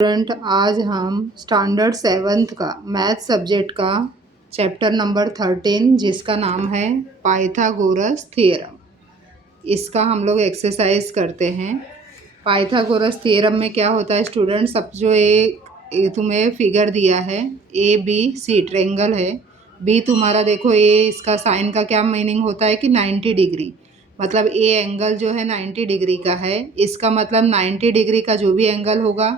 Student, आज हम standard 7th का मैथ सब्जेक्ट का चैप्टर नंबर 13 जिसका नाम है पाइथागोरस थ्योरम, इसका हम लोग एक्सरसाइज करते हैं। पाइथागोरस थ्योरम में क्या होता है स्टूडेंट, सब जो तुम्हें फिगर दिया है ए बी सी ट्रायंगल है। बी तुम्हारा देखो इसका साइन का क्या मीनिंग होता है कि 90 डिग्री, मतलब ए एंगल जो है 90 डिग्री का है। इसका मतलब 90 डिग्री का जो भी एंगल होगा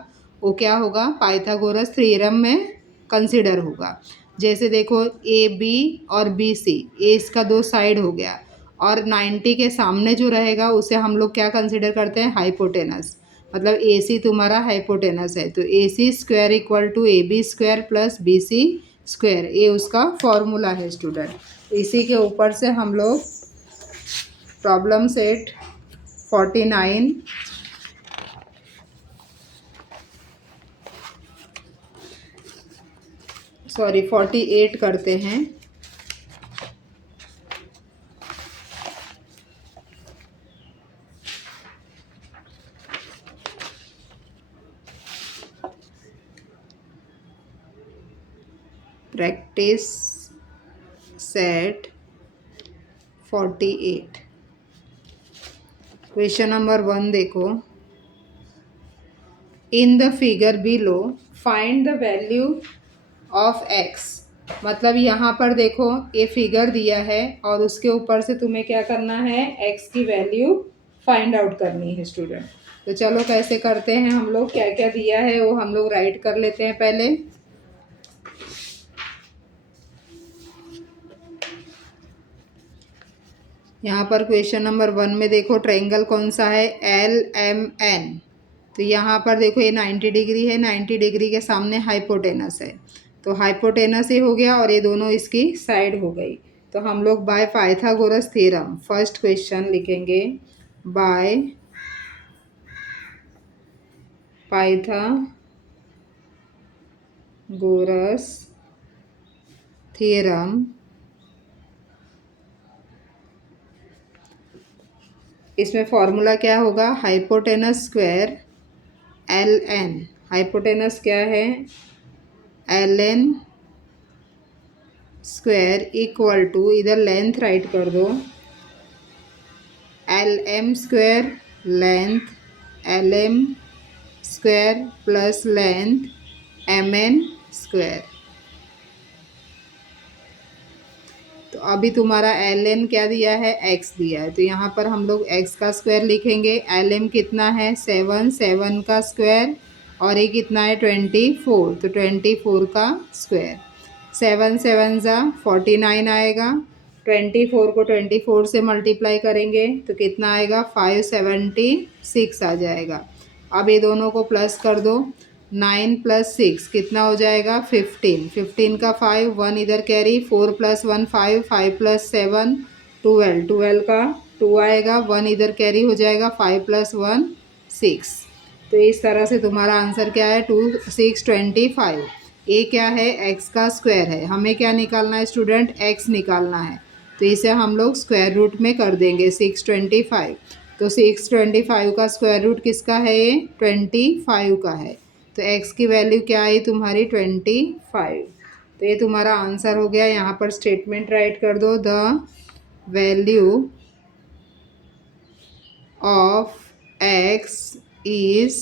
वो क्या होगा, पाइथागोरस थ्योरम में कंसिडर होगा। जैसे देखो ए बी और बी सी, ए इसका दो साइड हो गया और 90 के सामने जो रहेगा उसे हम लोग क्या कंसिडर करते हैं, हाइपोटेनस। मतलब ए सी तुम्हारा हाइपोटेनस है, तो A C square equal to A B square plus B C square, ये उसका फॉर्मूला है स्टूडेंट। इसी के ऊपर से हम लोग प्रॉब्लम सेट 49 48 करते हैं। Practice set 48। क्वेश्चन नंबर 1 देखो, in the figure below find the value of x. मतलब यहाँ पर देखो ये फिगर दिया है और उसके ऊपर से तुम्हें क्या करना है, एक्स की वैल्यू फाइंड आउट करनी है स्टूडेंट। तो चलो कैसे करते हैं हम लोग, क्या क्या दिया है वो हम लोग राइट कर लेते हैं पहले। यहाँ पर क्वेश्चन नंबर 1 में देखो ट्रायंगल कौन सा है, एल एम एन। तो यहाँ पर देखो ये 90 डिग्री है, 90 डिग्री के सामने हाइपोटेनस है, तो हाइपोटेनस ये हो गया और ये दोनों इसकी साइड हो गई। तो हम लोग by Pythagoras theorem first question लिखेंगे, बाय पाइथागोरस थ्योरम इसमें फॉर्मूला क्या होगा, hypotenuse square L N. Hypotenuse क्या है, L N square equal to, इधर लेंथ राइट कर दो, L M square length, L M square plus length M N square. तो अभी तुम्हारा एल एन क्या दिया है, एक्स दिया है, तो यहाँ पर हम लोग एक्स का स्क्वायर लिखेंगे। एल एम कितना है 7, 7 का स्क्वायर और ये कितना है 24, तो 24 का स्क्वायर। 7 7 ज़ा 49 आएगा, 24 को 24 से मल्टीप्लाई करेंगे तो कितना आएगा 576 आ जाएगा। अब ये दोनों को प्लस कर दो, 9 + 6 कितना हो जाएगा 15, 15 का 5, 1 इधर कैरी, 4 + 1 5, 5 + 7 12, 12 का 2 आएगा, 1 इधर कैरी हो जाएगा, 5 + 1 6। तो इस तरह से तुम्हारा आंसर क्या है 2 6 25। ये क्या है, एक्स का स्क्वायर है, हमें क्या निकालना है स्टूडेंट, एक्स निकालना है। तो इसे हम लोग स्क्वायर रूट में कर देंगे 625। तो 625 का स्क्वायर रूट किसका है, ये 25 का है। तो x की वैल्यू क्या आई तुम्हारी 25। तो ये तुम्हारा आंसर हो गया। यहाँ पर स्टेटमेंट राइट कर दो, the value of x is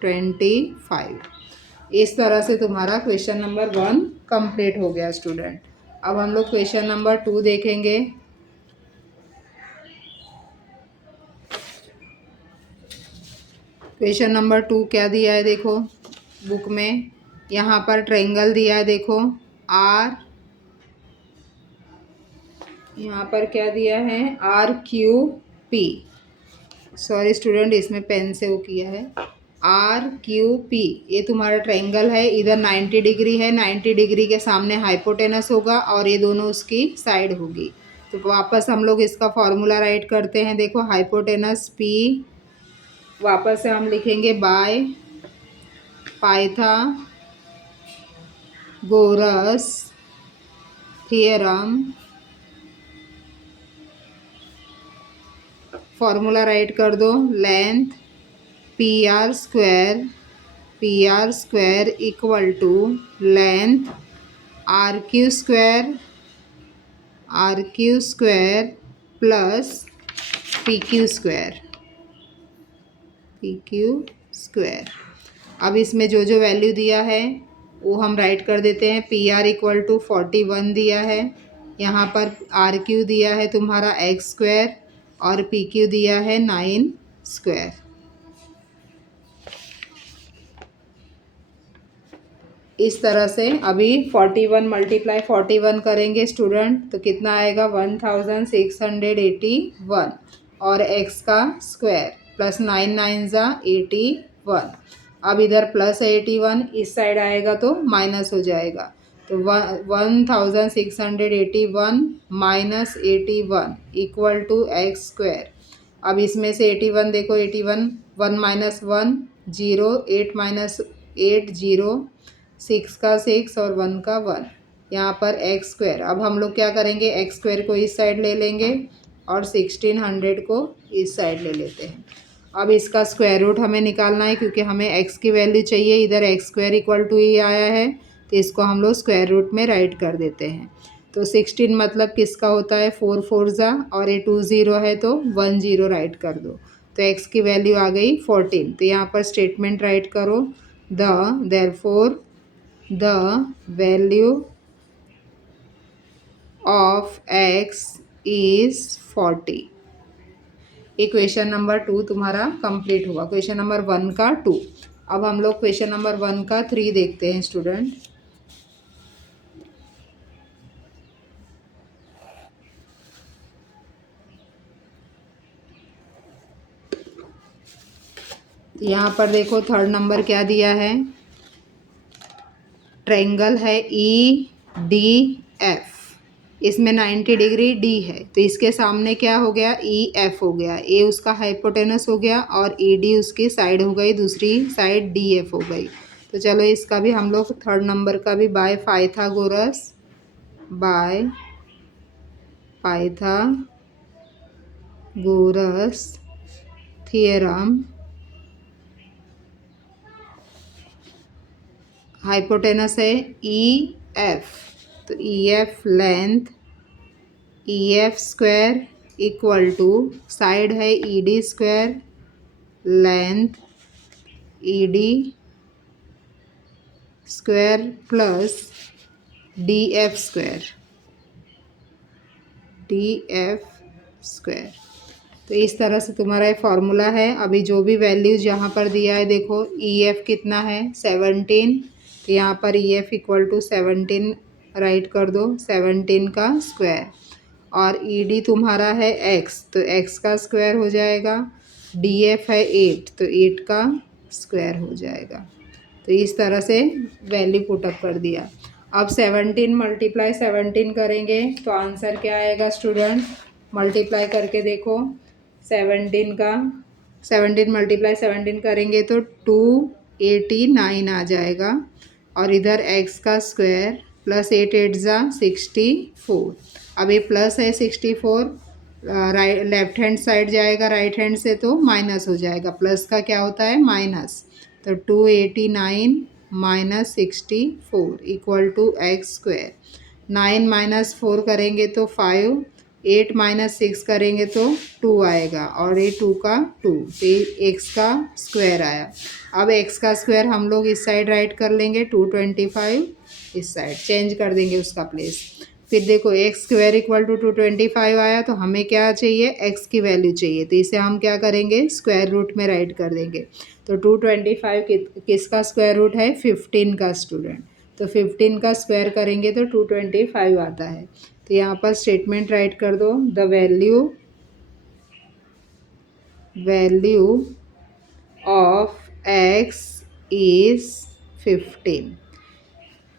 25। इस तरह से तुम्हारा क्वेश्चन नंबर 1 कंप्लीट हो गया स्टूडेंट। अब हम लोग क्वेश्चन नंबर 2 देखेंगे। क्वेश्चन नंबर 2 क्या दिया है देखो बुक में, यहाँ पर ट्रायंगल दिया है देखो आर, यहाँ पर क्या दिया है R Q P, sorry student इसमें पेन से वो किया है, आर क्यू पी। ये तुम्हारा ट्रायंगल है, इधर 90 डिग्री है, 90 डिग्री के सामने हाइपोटेनस होगा और ये दोनों उसकी साइड होगी। तो वापस हम लोग इसका फॉर्मूला राइट करते हैं, देखो हाइपोटेनस पी, वापस से हम लिखेंगे by Pythagoras theorem. Formula write कर दो, length P R square P R square equal to length R Q square plus P Q square. अब इसमें जो जो वैल्यू दिया है वो हम राइट कर देते हैं। पी आर इक्वल टू 41 दिया है, यहाँ पर आर क्यू दिया है तुम्हारा एक्स स्क्वायर और पी क्यू दिया है 9 स्क्वायर। इस तरह से अभी 41 मल्टीप्लाई 41 करेंगे स्टूडेंट, तो कितना आएगा 1681 और x का स्क्वायर प्लस 9 9 ज़ा 81। अब इधर प्लस 81 इस साइड आएगा तो माइनस हो जाएगा, तो 1681 minus 81 equal to x square. अब इसमें से 81 देखो, 81 1 माइनस 1 0, 8 माइनस 8 0, 6 का 6 और 1 का 1, यहाँ पर एक्स स्क्वायर। अब हम लोग क्या करेंगे, एक्स स्क्वायर को इस साइड ले लेंगे और 1600 को इस साइड ले लेते हैं। अब इसका स्क्वायर रूट हमें निकालना है, क्योंकि हमें एक्स की वैल्यू चाहिए। इधर एक्स स्क्वायर इक्वल टू ही आया है, तो इसको हम लोग स्क्वायर रूट में राइट कर देते हैं। तो 16 मतलब किसका होता है 4 4 ज़ा, और ये 2 0 है तो 1 0 राइट कर दो, तो एक्स की वैल्यू आ गई 14। तो यहाँ पर स्टेटमेंट राइट करो, therefore the value of x is 40। Equation number 2 तुम्हारा कंप्लीट हुआ। क्वेश्चन नंबर 1 का 2। अब हम लोग क्वेश्चन नंबर 1 का 3 देखते हैं स्टूडेंट। यहाँ पर देखो थर्ड नंबर क्या दिया है, ट्रायंगल है ई डी एफ, इसमें 90 डिग्री डी है, तो इसके सामने क्या हो गया ई एफ हो गया, ए उसका हाइपोटेनस हो गया और ई डी उसकी साइड हो गई, दूसरी साइड डी एफ हो गई। तो चलो इसका भी हम लोग थर्ड नंबर का भी बाय पाइथागोरस थियरम, हाइपोटेनस है ई एफ, तो E F length E F square equal to side है E D square length E D square plus D F square. तो इस तरह से तुम्हारा ये फार्मूला है। अभी जो भी वैल्यूज यहाँ पर दिया है देखो, ई एफ कितना है 17, तो यहाँ पर E F equal to 17 write कर दो, 17 का स्क्वायर, और ई डी तुम्हारा है एक्स, तो एक्स का स्क्वायर हो जाएगा, डी एफ है 8, तो 8 का स्क्वायर हो जाएगा। तो इस तरह से वैल्यू पुटअप कर दिया। अब 17 मल्टीप्लाई 17 करेंगे तो आंसर क्या आएगा स्टूडेंट, मल्टीप्लाई करके देखो 17 मल्टीप्लाई 17 करेंगे तो 289 आ जाएगा, और इधर x का स्क्वायर प्लस 8 8 ज़ा 64। अब ये प्लस है 64, राइट लेफ्ट हैंड साइड जाएगा राइट हैंड से तो माइनस हो जाएगा, प्लस का क्या होता है माइनस, तो 289 minus 64 equal to x square. 9 minus 4 करेंगे तो 5, 8 माइनस 6 करेंगे तो 2 आएगा, और ये 2 का 2, तो एक्स का स्क्वायर आया। अब एक्स का स्क्वायर हम लोग इस साइड राइट कर लेंगे, 225 इस साइड चेंज कर देंगे उसका प्लेस। फिर देखो एक्स स्क्वायर इक्वल टू 225 आया, तो हमें क्या चाहिए एक्स की वैल्यू चाहिए, तो इसे हम क्या करेंगे स्क्वायर रूट में राइट कर देंगे। तो 225 किसका स्क्वायर रूट है 15 का स्टूडेंट, तो 15 का स्क्वायर करेंगे तो 225 आता है। तो यहाँ पर स्टेटमेंट राइट कर दो, the value of x is 15।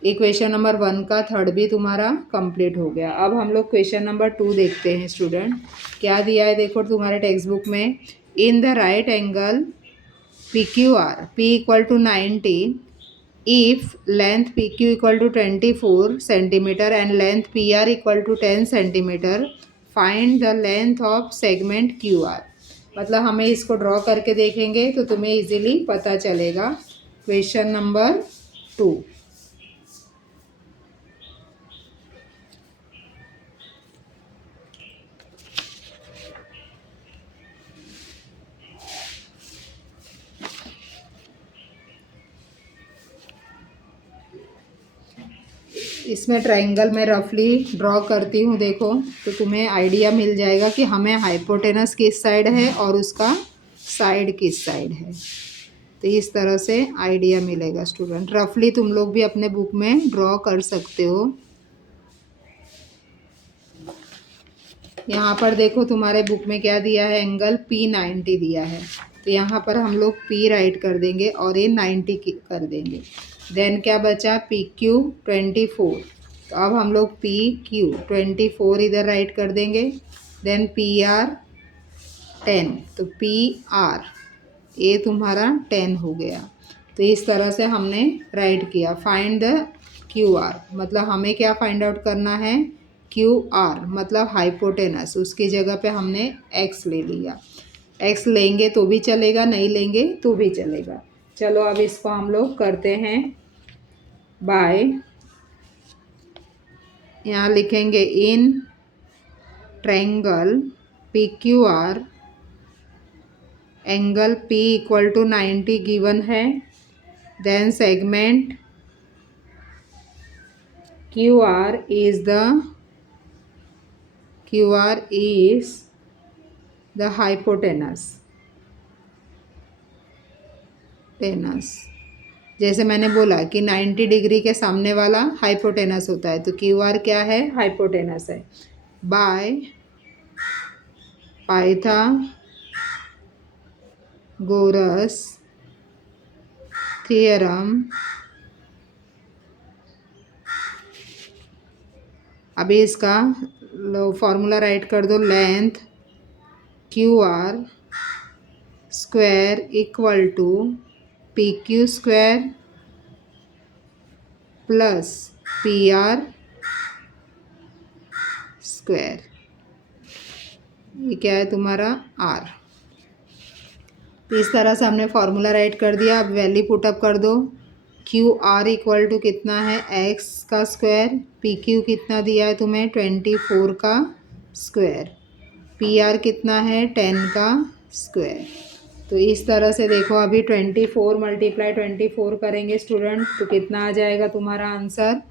Equation number 1 का थर्ड भी तुम्हारा कंप्लीट हो गया। अब हम लोग क्वेश्चन नंबर 2 देखते हैं स्टूडेंट। क्या दिया है देखो तुम्हारे टेक्स्ट बुक में, in the right angle P Q R P equal to 90 if length PQ equal to 24 centimeter and length PR equal to 10 centimeter, find the length of segment QR। मतलब हमें इसको draw करके देखेंगे तो तुम्हें easily पता चलेगा क्वेश्चन नंबर 2। इसमें ट्रायंगल में रफली ड्रॉ करती हूँ, देखो तो तुम्हें आइडिया मिल जाएगा कि हमें हाइपोटेनस किस साइड है और उसका साइड किस साइड है। तो इस तरह से आइडिया मिलेगा स्टूडेंट। रफली तुम लोग भी अपने बुक में ड्रॉ कर सकते हो। यहाँ पर देखो तुम्हारे बुक में क्या दिया है, एंगल P90 दिया है। तो यहाँ पर हम लोग P राइट कर देंगे और ये 90 कर देंगे। देन क्या बचा, PQ 24। तो अब हम लोग PQ 24 इधर राइट कर देंगे। Then PR 10। तो PR ये तुम्हारा 10 हो गया। तो इस तरह से हमने राइट किया। फाइंड द QR, मतलब हमें क्या फाइंड आउट करना है, QR मतलब हाइपोटेनस। उसकी जगह पे हमने X ले लिया। X लेंगे तो भी चलेगा, नहीं लेंगे तो भी चलेगा। चलो अब इसको हम लोग करते हैं बाय, यहाँ लिखेंगे in triangle PQR angle P equal to 90 given है। Then segment QR is the hypotenuse। जैसे मैंने बोला कि 90 डिग्री के सामने वाला हाइपोटेनस होता है, तो QR क्या है, हाइपोटेनस है। बाय पाइथागोरस थियरम, अभी इसका फॉर्मूला राइट कर दो। Length QR square equal to PQ square plus PR square. ये क्या है तुम्हारा R। तो इस तरह से हमने फॉर्मूला राइट कर दिया। अब वैल्यू पुटअप कर दो। QR इक्वल टू कितना है, X का स्क्वायर। PQ कितना दिया है तुम्हें, 24 का स्क्वायर। PR कितना है, 10 का स्क्वायर। तो इस तरह से देखो, अभी 24 मल्टीप्लाई 24 करेंगे स्टूडेंट, तो कितना आ जाएगा तुम्हारा आंसर,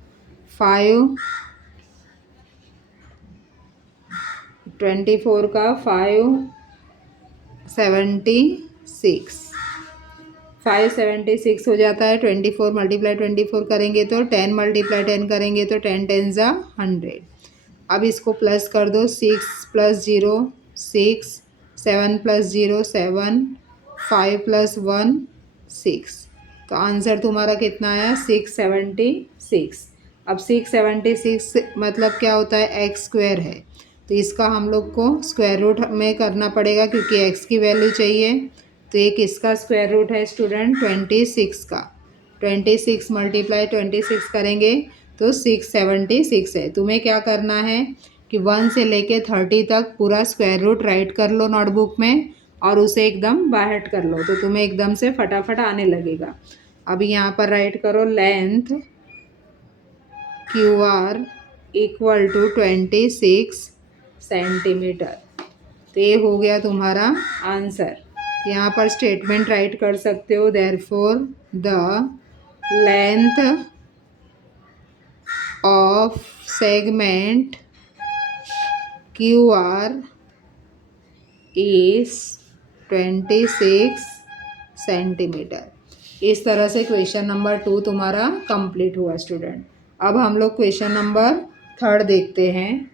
24 का 576 हो जाता है। 24 मल्टीप्लाई 24 करेंगे तो 10 मल्टीप्लाई 10 करेंगे तो 10 10 ज़ा 100। अब इसको प्लस कर दो। 6 + 0 6, 7 + 0 7, 5 + 1 6। तो आंसर तुम्हारा कितना आया, 676। अब 676 मतलब क्या होता है, एक्स स्क्वायर है। तो इसका हम लोग को स्क्वायर रूट में करना पड़ेगा क्योंकि एक्स की वैल्यू चाहिए। तो ये किसका स्क्वायर रूट है स्टूडेंट, 26 का। 26 मल्टीप्लाई 26 करेंगे तो 676 है। तुम्हें क्या करना है कि 1 से लेके 30 तक पूरा स्क्वायर रूट राइट कर लो नोटबुक में और उसे एकदम बाहर कर लो, तो तुम्हें एकदम से फटाफट आने लगेगा। अभी यहाँ पर राइट करो, length QR equal to 26 centimetre. तो ये हो गया तुम्हारा आंसर। यहाँ पर स्टेटमेंट राइट कर सकते हो, therefore the length of segment QR is 26 centimetre. इस तरह से क्वेश्चन नंबर 2 तुम्हारा कंप्लीट हुआ स्टूडेंट। अब हम लोग क्वेश्चन नंबर 3 देखते हैं।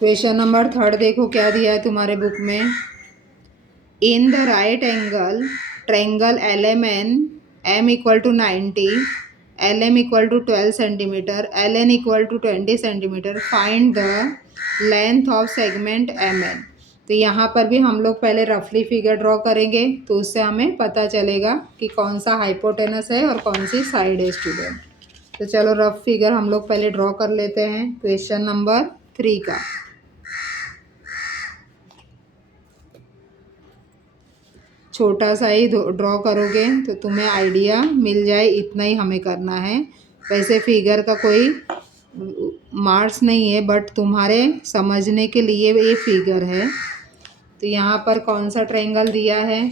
क्वेश्चन नंबर 3 देखो क्या दिया है तुम्हारे बुक में। In the right angle triangle LMN M equal to 90, LM equal to 12 centimetre, LN equal to 20 centimetre, find the length of segment MN। तो यहाँ पर भी हम लोग पहले रफली फिगर ड्रॉ करेंगे, तो उससे हमें पता चलेगा कि कौन सा हाइपोटेनस है और कौन सी साइड है स्टूडेंट। तो चलो रफ फिगर हम लोग पहले ड्रॉ कर लेते हैं क्वेश्चन नंबर 3 का। छोटा सा ही ड्रॉ करोगे तो तुम्हें आइडिया मिल जाए, इतना ही हमें करना है। वैसे फिगर का कोई मार्क्स नहीं है, बट तुम्हारे समझने के लिए ये फिगर है। तो यहाँ पर कौन सा ट्रायंगल दिया है,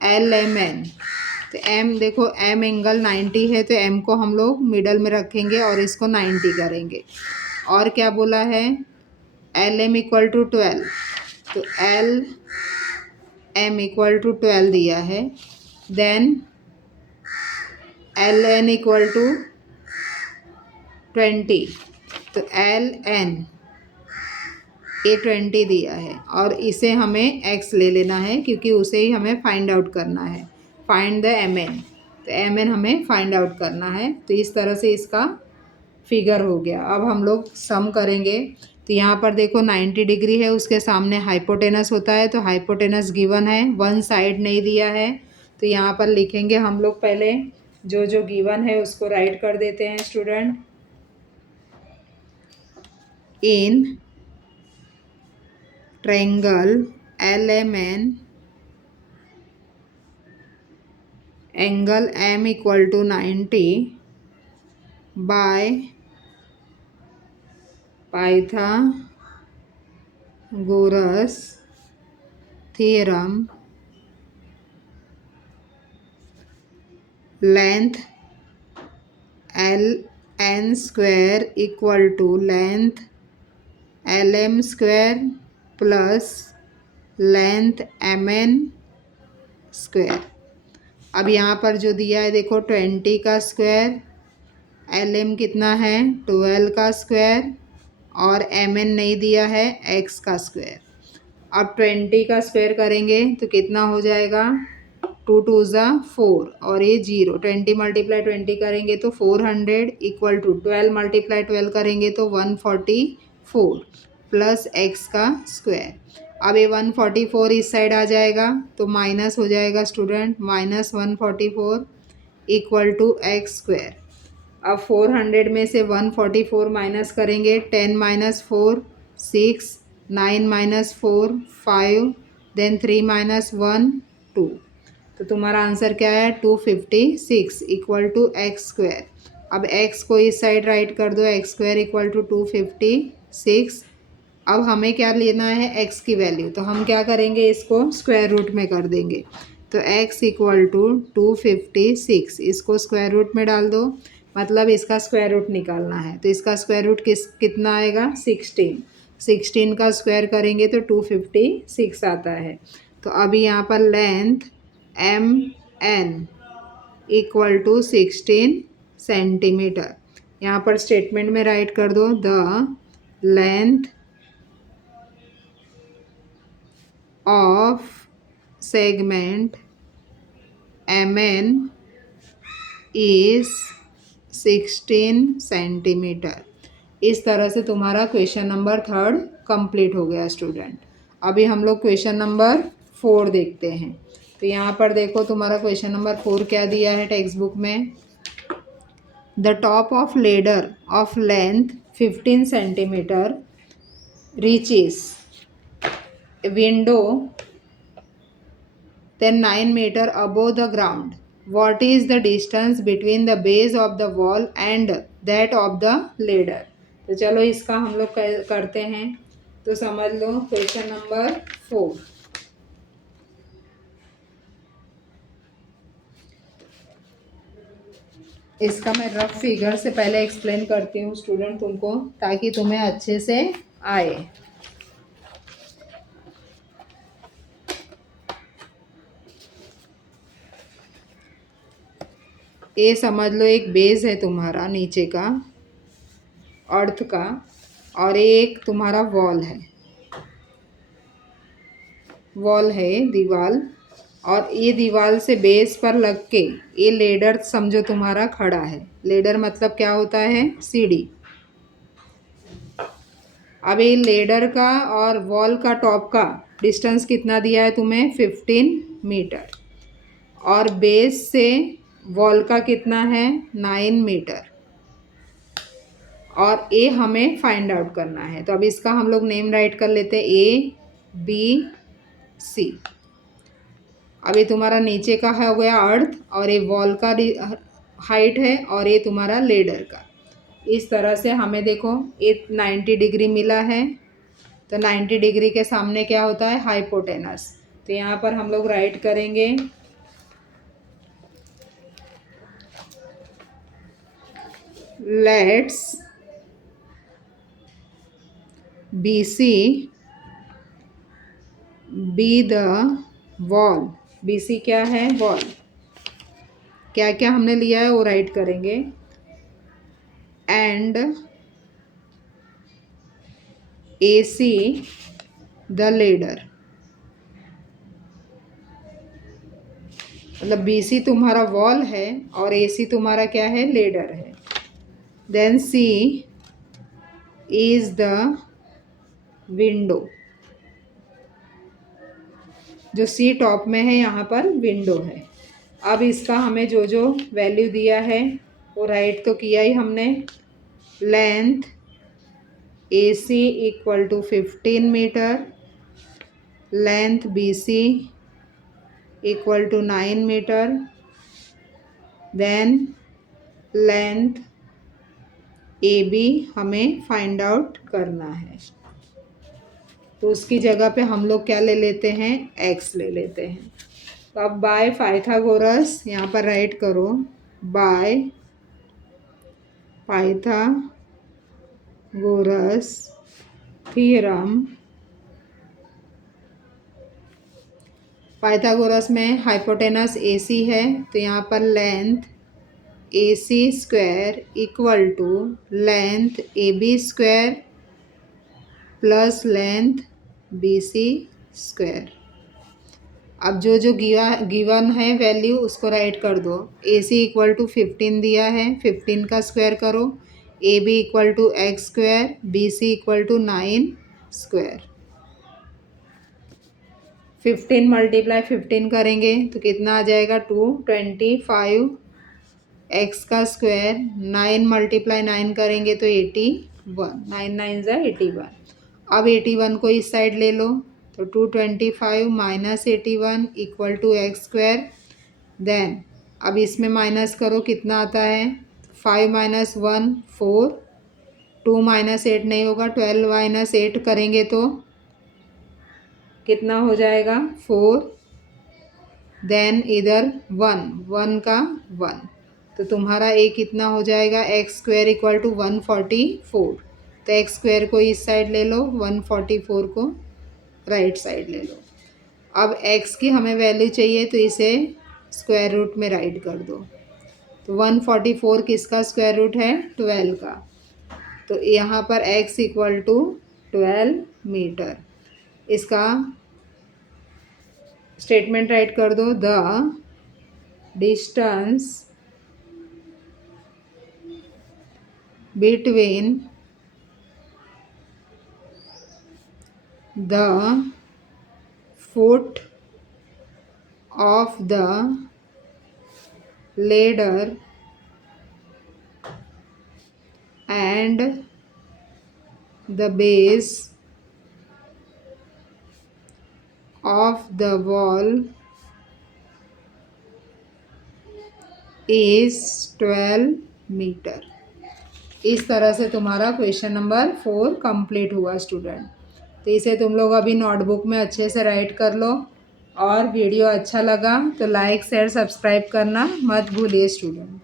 LMN। तो M देखो, M एंगल 90 है, तो M को हम लोग मिडल में रखेंगे और इसको 90 करेंगे। और क्या बोला है, LM इक्वल टू 12, तो LM इक्वल टू 12 दिया है। देन LN इक्वल टू 20, तो LN ये 20 दिया है, और इसे हमें x ले लेना है क्योंकि उसे ही हमें फाइंड आउट करना है। फाइंड द MN, तो MN हमें फाइंड आउट करना है। तो इस तरह से इसका फिगर हो गया। अब हम लोग सम करेंगे। तो यहाँ पर देखो 90 डिग्री है, उसके सामने हाइपोटेनस होता है, तो हाइपोटेनस गिवन है, वन साइड नहीं दिया है। तो यहाँ पर लिखेंगे हम लोग, पहले जो जो गिवन है उसको राइट कर देते हैं student. In triangle LMN, angle M equal to 90 by Pythagoras theorem, length LN square equal to length LM square plus length MN square. अब यहाँ पर जो दिया है देखो 20 का स्क्वायर, LM कितना है 12 का स्क्वायर, और MN नहीं दिया है x का स्क्वायर। अब 20 का स्क्वायर करेंगे तो कितना हो जाएगा, 2 2 ज़ा 4 और ये 0, 20 मल्टीप्लाई 20 करेंगे तो 400 इक्वल टू 12 मल्टीप्लाई 12 करेंगे तो 144 प्लस x का स्क्वायर। अब ये 144 इस साइड आ जाएगा तो माइनस हो जाएगा student, -144 equal to x square. अब 400 में से 144 माइनस करेंगे, 10 माइनस 4 6, 9 माइनस 4 5, देन 3 माइनस 1 2। तो तुम्हारा आंसर क्या है 256 इक्वल टू एक्स स्क्वायर। अब x को इस साइड राइट कर दो, एक्स स्क्वायर इक्वल टू 256। अब हमें क्या लेना है x की वैल्यू, तो हम क्या करेंगे, इसको स्क्वायर रूट में कर देंगे। तो x इक्वल टू 256, इसको स्क्वायर रूट में डाल दो, मतलब इसका स्क्वायर रूट निकालना है। तो इसका स्क्वायर रूट कितना आएगा 16 का स्क्वायर करेंगे तो 256 आता है। तो अभी यहाँ पर length MN equal to 16 centimetre, यहाँ पर स्टेटमेंट में राइट कर दो, the length of segment MN is 16 centimetre. इस तरह से तुम्हारा क्वेश्चन नंबर 3 कंप्लीट हो गया स्टूडेंट। अभी हम लोग क्वेश्चन नंबर 4 देखते हैं। तो यहाँ पर देखो तुम्हारा क्वेश्चन नंबर 4 क्या दिया है टेक्स्ट बुक में, the top of ladder of length 15 centimetre reaches window then 9 meter above the ground. What is the distance between the base of the wall and that of the ladder? तो चलो इसका हम लोग करते हैं। तो समझ लो क्वेश्चन नंबर 4। इसका मैं रफ फिगर से पहले एक्सप्लेन करती हूँ स्टूडेंट तुमको, ताकि तुम्हें अच्छे से आए। ये समझ लो एक बेस है तुम्हारा नीचे का अर्थ का, और एक तुम्हारा वॉल है दीवार, और ये दीवार से बेस पर लग के ये लेडर समझो तुम्हारा खड़ा है। लेडर मतलब क्या होता है, सीढ़ी। अब ये लेडर का और वॉल का टॉप का डिस्टेंस कितना दिया है तुम्हें 15 मीटर, और बेस से वॉल का कितना है 9 मीटर, और ए हमें फाइंड आउट करना है। तो अब इसका हम लोग नेम राइट कर लेते हैं ABC। अब ये तुम्हारा नीचे का हो गया अर्थ, और ये वॉल का हाइट है, और ये तुम्हारा लेडर का। इस तरह से हमें देखो ये 90 डिग्री मिला है, तो 90 डिग्री के सामने क्या होता है हाइपोटेनस। तो यहाँ पर हम लोग राइट करेंगे let's BC be the wall. BC क्या है वॉल, क्या क्या हमने लिया है वो राइट करेंगे, एंड AC द लेडर। मतलब BC तुम्हारा वॉल है और AC तुम्हारा क्या है लेडर है। Then C is the window, जो C टॉप में है यहाँ पर विंडो है। अब इसका हमें जो जो वैल्यू दिया है वो राइट तो किया ही हमने। Length AC equal to 15 metre, length BC equal to 9 metre, then length AB हमें फाइंड आउट करना है। तो उसकी जगह पे हम लोग क्या ले लेते हैं x ले लेते हैं। तो अब बाय पाइथागोरस यहाँ पर राइट करो, बाय पाइथागोरस थ्योरम। पाइथागोरस में हाइपोटेनस AC है, तो यहाँ पर length AC square equal to length AB square plus length BC square. अब जो जो गिवन है वैल्यू उसको राइट कर दो। AC इक्वल टू 15 दिया है, 15 का स्क्वायर करो, AB equal to x square, BC equal to 9 square. 15 multiply 15 करेंगे तो कितना आ जाएगा 225, x का स्क्वायर 9 मल्टीप्लाई 9 करेंगे तो 81, 9 9 ज़ा 81। अब 81 को इस साइड ले लो, तो 225 minus 81 equal to x square. Then अब इसमें माइनस करो कितना आता है, 5 माइनस 1 4, 2 माइनस 8 नहीं होगा, 12 माइनस 8 करेंगे तो कितना हो जाएगा 4, देन इधर 1 का 1, तो तुम्हारा ए कितना हो जाएगा एक्स स्क्वायर इक्वल टू 144। तो एक्स स्क्वायर को इस साइड ले लो, 144 को राइट साइड ले लो। अब x की हमें वैल्यू चाहिए तो इसे स्क्वायर रूट में राइट कर दो। तो 144 किसका स्क्वायर रूट है 12 का, तो यहाँ पर x इक्वल टू 12 मीटर। इसका स्टेटमेंट राइट कर दो, the distance between the foot of the ladder and the base of the wall is 12 metre. इस तरह से तुम्हारा क्वेश्चन नंबर 4 कंप्लीट हुआ स्टूडेंट। तो इसे तुम लोग अभी नोटबुक में अच्छे से राइट कर लो, और वीडियो अच्छा लगा तो लाइक शेयर सब्सक्राइब करना मत भूलिए स्टूडेंट।